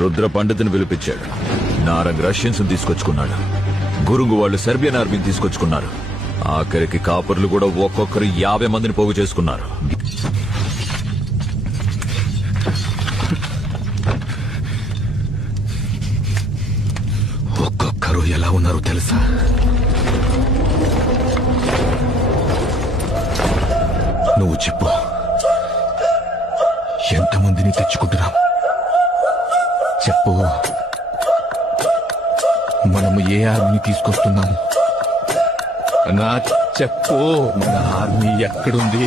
రుద్ర పండితుని పిలిపించాడు. నారంగ్ రష్యన్స్ తీసుకొచ్చుకున్నాడు. గురుంగు వాళ్ళు సెర్బియన్ ఆర్మీని తీసుకొచ్చుకున్నారు. ఆఖరికి కాపర్లు కూడా ఒక్కొక్కరు 50 మందిని పోగు చేసుకున్నారు. ఒక్కొక్కరు ఎలా ఉన్నారో తెలుసా? నువ్వు చెప్పు, ఎంతమందిని తెచ్చుకుంటున్నాం? చెప్పు, మనము ఏ ఆర్మీని తీసుకొస్తున్నాము? నా చెప్పు, మన ఆర్మీ ఎక్కడుంది?